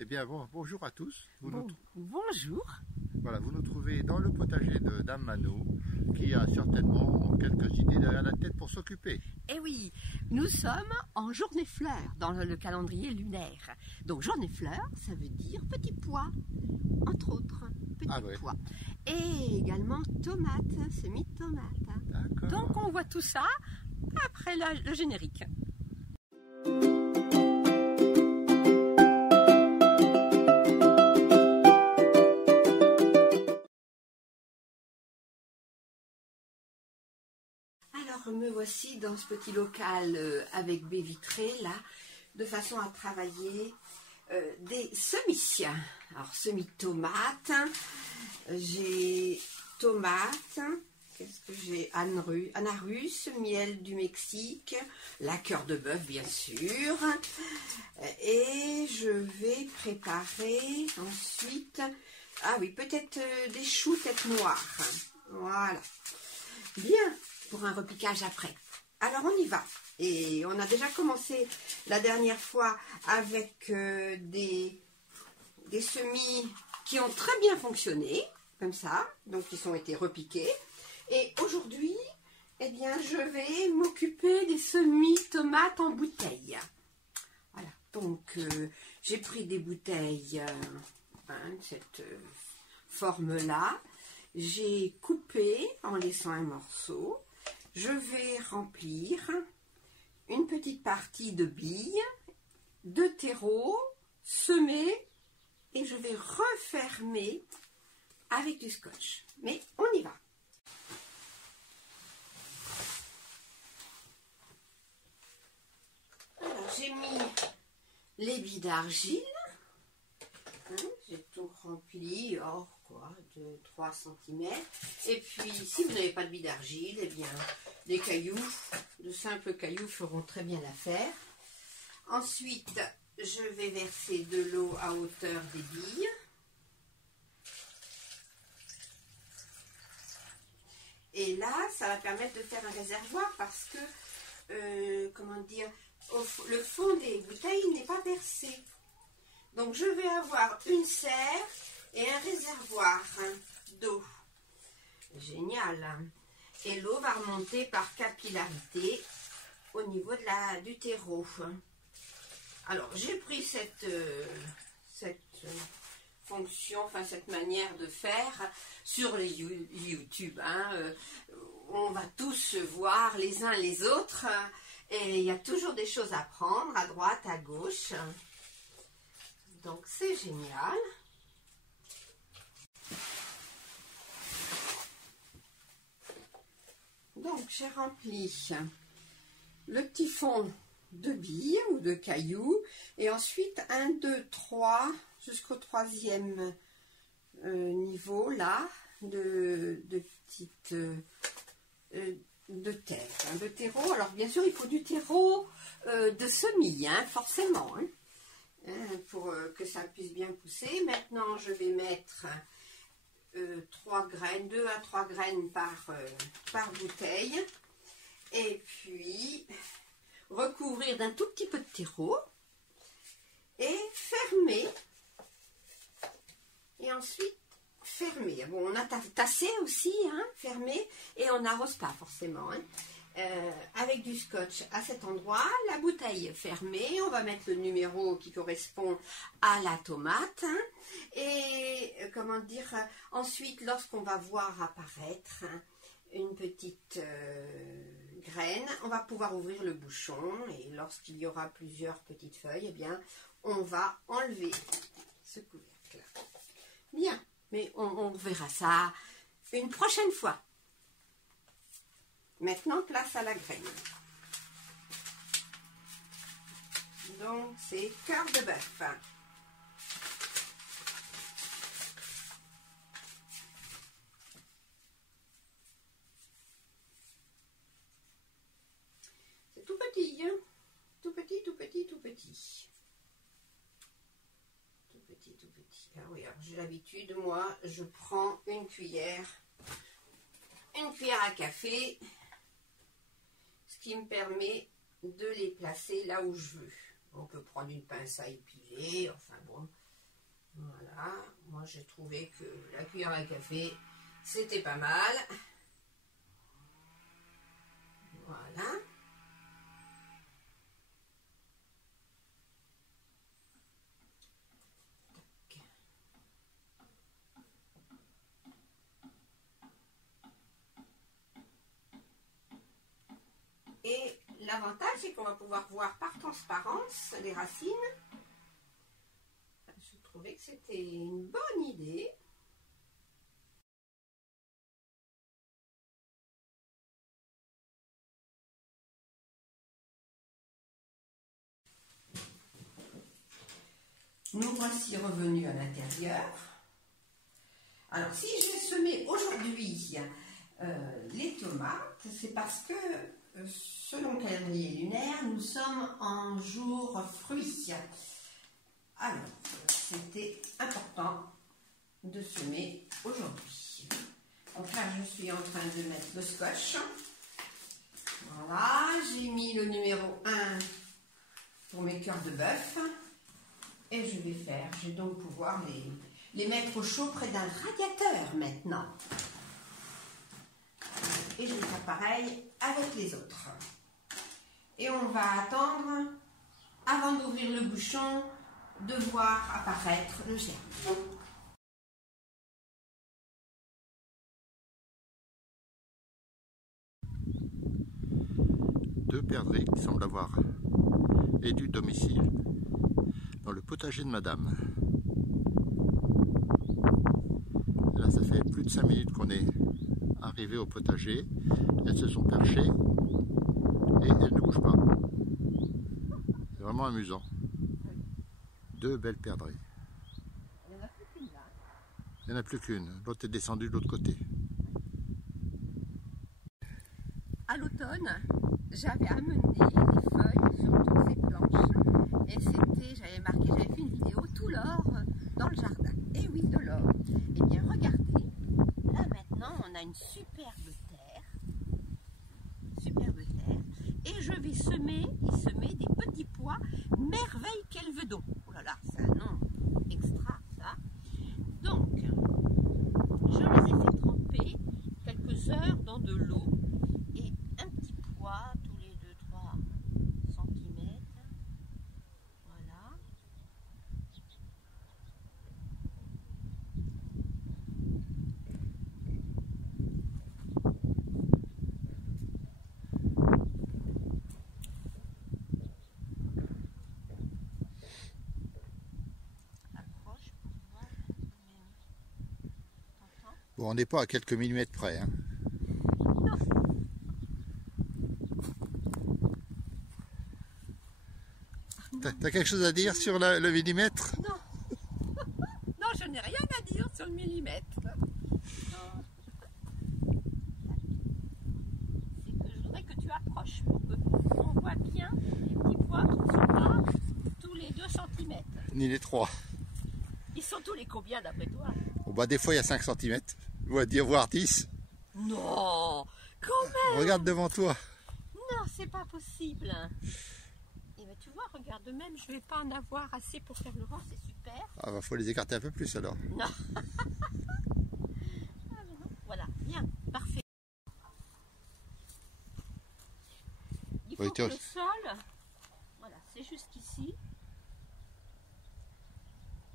Eh bien, bonjour à tous. Bonjour. Voilà, vous nous trouvez dans le potager de Dame Mano, qui a certainement quelques idées derrière la tête pour s'occuper. Eh oui, nous sommes en journée fleur dans le calendrier lunaire. Donc journée fleur, ça veut dire petit pois, entre autres, petit pois. Et également tomates, semi-tomates. D'accord. Donc on voit tout ça après le générique. Alors me voici dans ce petit local avec baie vitrée là, de façon à travailler des semis. Alors semis-tomates, j'ai tomates, qu'est-ce que j'ai, anarus, miel du Mexique, la cœur de bœuf bien sûr, et je vais préparer ensuite, ah oui, peut-être des choux tête noire, voilà, bien, pour un repiquage après. Alors on y va. Et on a déjà commencé la dernière fois avec des semis qui ont très bien fonctionné, comme ça, donc ils ont été repiqués. Et aujourd'hui, eh bien, je vais m'occuper des semis tomates en bouteille. Voilà, donc j'ai pris des bouteilles de cette forme-là. J'ai coupé en laissant un morceau. Je vais remplir une petite partie de billes, de terreau, semé, et je vais refermer avec du scotch. Mais on y va. Alors, j'ai mis les billes d'argile. J'ai tout rempli, de 3 cm. Et puis, si vous n'avez pas de billes d'argile, eh bien, des cailloux, de simples cailloux feront très bien l'affaire. Ensuite, je vais verser de l'eau à hauteur des billes. Et là, ça va permettre de faire un réservoir parce que, le fond des bouteilles n'est pas percé. Donc, je vais avoir une serre et un réservoir d'eau. Génial. Et l'eau va remonter par capillarité au niveau du terreau. Alors, j'ai pris cette fonction, cette manière de faire sur les YouTube. On va tous voir les uns les autres. Et il y a toujours des choses à prendre à droite, à gauche. Donc, c'est génial. Donc, j'ai rempli le petit fond de billes ou de cailloux. Et ensuite, 1, 2, 3, jusqu'au 3e niveau, là, de terre, de terreau. Alors, bien sûr, il faut du terreau de semis, forcément, pour que ça puisse bien pousser. Maintenant, je vais mettre 3 graines, 2 à 3 graines par bouteille. Et puis, recouvrir d'un tout petit peu de terreau. Et fermer. Et ensuite, fermer. Bon, on a tassé aussi, fermé. Et on n'arrose pas forcément, avec du scotch à cet endroit, la bouteille fermée, on va mettre le numéro qui correspond à la tomate, et ensuite lorsqu'on va voir apparaître une petite graine, on va pouvoir ouvrir le bouchon, et lorsqu'il y aura plusieurs petites feuilles, eh bien on va enlever ce couvercle. Bien, mais on verra ça une prochaine fois. Maintenant, place à la graine. Donc, c'est cœur de bœuf. C'est tout petit, tout petit, tout petit, tout petit. Tout petit, tout petit. Ah oui, alors j'ai l'habitude, moi, je prends une cuillère à café, ce qui me permet de les placer là où je veux. On peut prendre une pince à épiler, enfin bon, j'ai trouvé que la cuillère à café, c'était pas mal. Voilà. Et l'avantage, c'est qu'on va pouvoir voir par transparence les racines. Je trouvais que c'était une bonne idée. Nous voici revenus à l'intérieur. Alors, si j'ai semé aujourd'hui les tomates, c'est parce que, selon le calendrier lunaire, nous sommes en jour fruits. Alors, c'était important de semer aujourd'hui. Donc là, je suis en train de mettre le scotch. Voilà, j'ai mis le numéro 1 pour mes cœurs de bœuf. Et je vais donc pouvoir les mettre au chaud près d'un radiateur maintenant. Et je vais faire pareil avec les autres. Et on va attendre, avant d'ouvrir le bouchon, de voir apparaître le germe. Deux perdrix qui semblent avoir élu domicile dans le potager de madame. Là, ça fait plus de 5 minutes qu'on est arrivé au potager. Elles se sont perchées et elles ne bougent pas. C'est vraiment amusant. Deux belles perdrix. Il n'y en a plus qu'une là. Il n'y en a plus qu'une. L'autre est descendue de l'autre côté. À l'automne, j'avais amené des feuilles sur toutes ces planches. Et j'avais fait une vidéo tout l'or dans le jardin. Et oui, de l'or. Eh bien, regardez, là maintenant, on a une superbe terre. Et je vais semer des petits pois, merveille qu'elle veut donc. Oh là là, c'est un nom extra, ça. Donc, je les ai fait tremper quelques heures dans de l'eau. Et un petit pois tous les 2-3 cm. Voilà. Approche pour voir. T'entends? Bon, on n'est pas à quelques millimètres près. Hein. T'as quelque chose à dire sur le millimètre? Non. Non, je n'ai rien à dire sur le millimètre. C'est que je voudrais que tu approches pour qu'on voit bien les petits pois qui ne sont pas tous les 2 cm. Ni les 3. Ils sont tous les combien d'après toi? Bon, bah, des fois, il y a 5 cm. On va dire voire 10. Non, quand même. Regarde devant toi. Non, c'est pas possible. Et ben, tu vois, regarde, même je vais pas en avoir assez pour faire le rang, c'est super. Ah, bah, faut les écarter un peu plus alors. Non. Ah, non. Voilà, bien, parfait. Il faut que le sol, voilà, c'est jusqu'ici.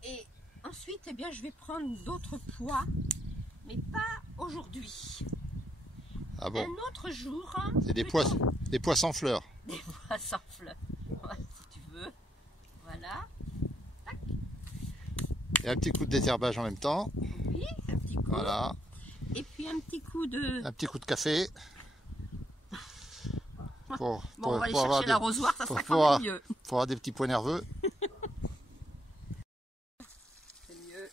Et ensuite, eh bien, je vais prendre d'autres pois, mais pas aujourd'hui. Ah bon? Un autre jour. C'est des pois sans fleurs. Des pois sans fleurs. Ouais, si tu veux. Voilà. Tac. Et un petit coup de désherbage en même temps. Oui, un petit coup. Voilà. Et puis un petit coup de... Un petit coup de café. Bon, on va aller chercher l'arrosoir, ça sera quand même mieux. Pour avoir des petits points nerveux. C'est mieux.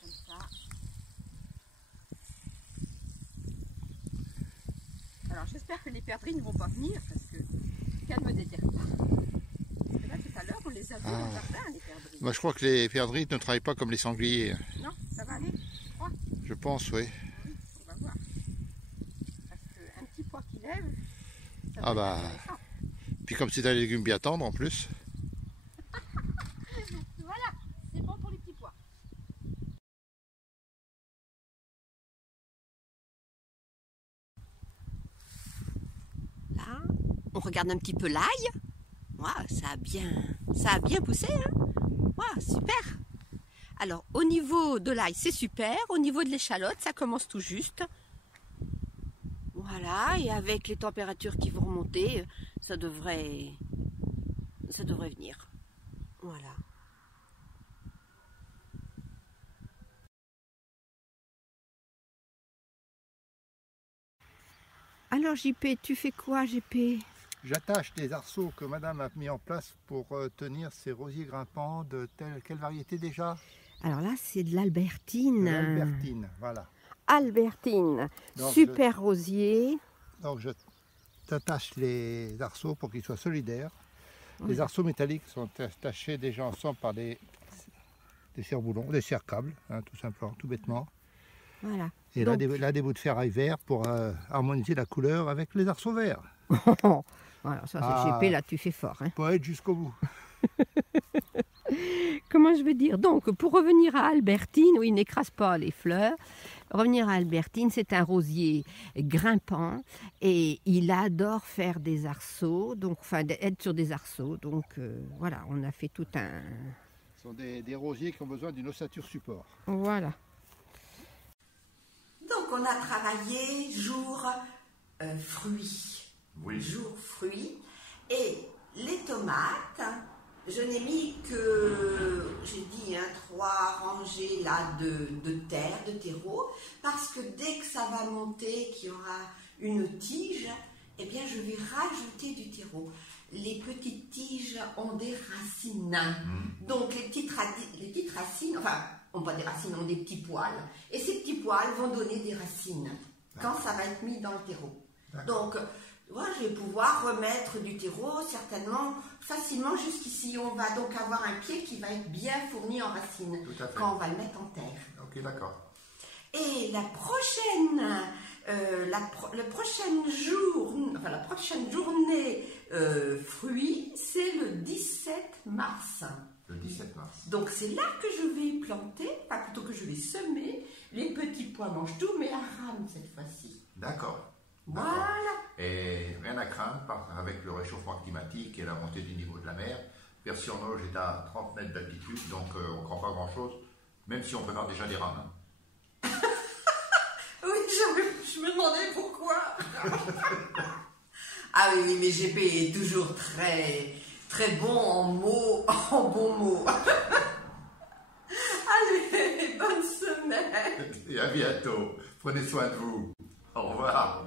Comme ça. Alors j'espère que les perdrix ne vont pas venir parce que qu'elles me déterrent pas. Parce que là tout à l'heure on les a vus dans le jardin, les perdrix. Moi je crois que les perdrix ne travaillent pas comme les sangliers. Non, ça va aller, je crois. Je pense, oui. Oui, on va voir. Parce qu'un petit pois qui lève, ça ah bah. Puis comme c'est un légume bien tendre en plus. Voilà, c'est bon pour les petits pois. On regarde un petit peu l'ail. Wow, ça a bien poussé. Hein? Wow, super. Alors, au niveau de l'ail, c'est super. Au niveau de l'échalote, ça commence tout juste. Voilà, et avec les températures qui vont remonter, ça devrait venir. Voilà. Alors JP, tu fais quoi JP? J'attache les arceaux que madame a mis en place pour tenir ces rosiers grimpants de quelle variété déjà? Alors là, c'est de l'Albertine. L'Albertine, voilà. Albertine, Donc super rosier. Donc je t'attache les arceaux pour qu'ils soient solidaires. Ouais. Les arceaux métalliques sont attachés déjà ensemble par des serre-boulons, des serre-câbles, hein, tout simplement, tout bêtement. Voilà. Et donc... là des bouts de ferraille vert pour harmoniser la couleur avec les arceaux verts. Voilà, ça c'est GP, là tu fais fort. Hein. Poète jusqu'au bout. Comment je veux dire? Donc, pour revenir à Albertine, où il n'écrase pas les fleurs, revenir à Albertine, c'est un rosier grimpant et il adore faire des arceaux, donc, enfin être sur des arceaux. Donc voilà, on a fait tout un... Ce sont des rosiers qui ont besoin d'une ossature support. Voilà. Donc on a travaillé jour fruits. Oui. Jour fruits. Et les tomates, je n'ai mis que, j'ai dit, 3 rangées là de terre, de terreau, parce que dès que ça va monter, qu'il y aura une tige, eh bien je vais rajouter du terreau. Les petites tiges ont des racines. Donc les petites racines, enfin, on pas des racines, ont des petits poils. Et ces petits poils vont donner des racines quand ça va être mis dans le terreau. Donc, voilà, je vais pouvoir remettre du terreau certainement facilement jusqu'ici. On va donc avoir un pied qui va être bien fourni en racines quand on va le mettre en terre. Ok, d'accord. Et la prochaine journée fruits, c'est le 17 mars. Le 17 mars. Donc c'est là que je vais planter, enfin plutôt que je vais semer. Les petits pois mangent tout, mais à rame cette fois-ci. D'accord. Voilà. Et rien à craindre avec le réchauffement climatique et la montée du niveau de la mer. Percy-en-Auge est à 30 mètres d'altitude, donc on ne craint pas grand-chose, même si on peut faire déjà des rames. Hein. Oui, je me demandais pourquoi. Ah oui, mais GP est toujours très, très bon en mots, en bons mots. Allez, bonne semaine. Et à bientôt. Prenez soin de vous. Au revoir.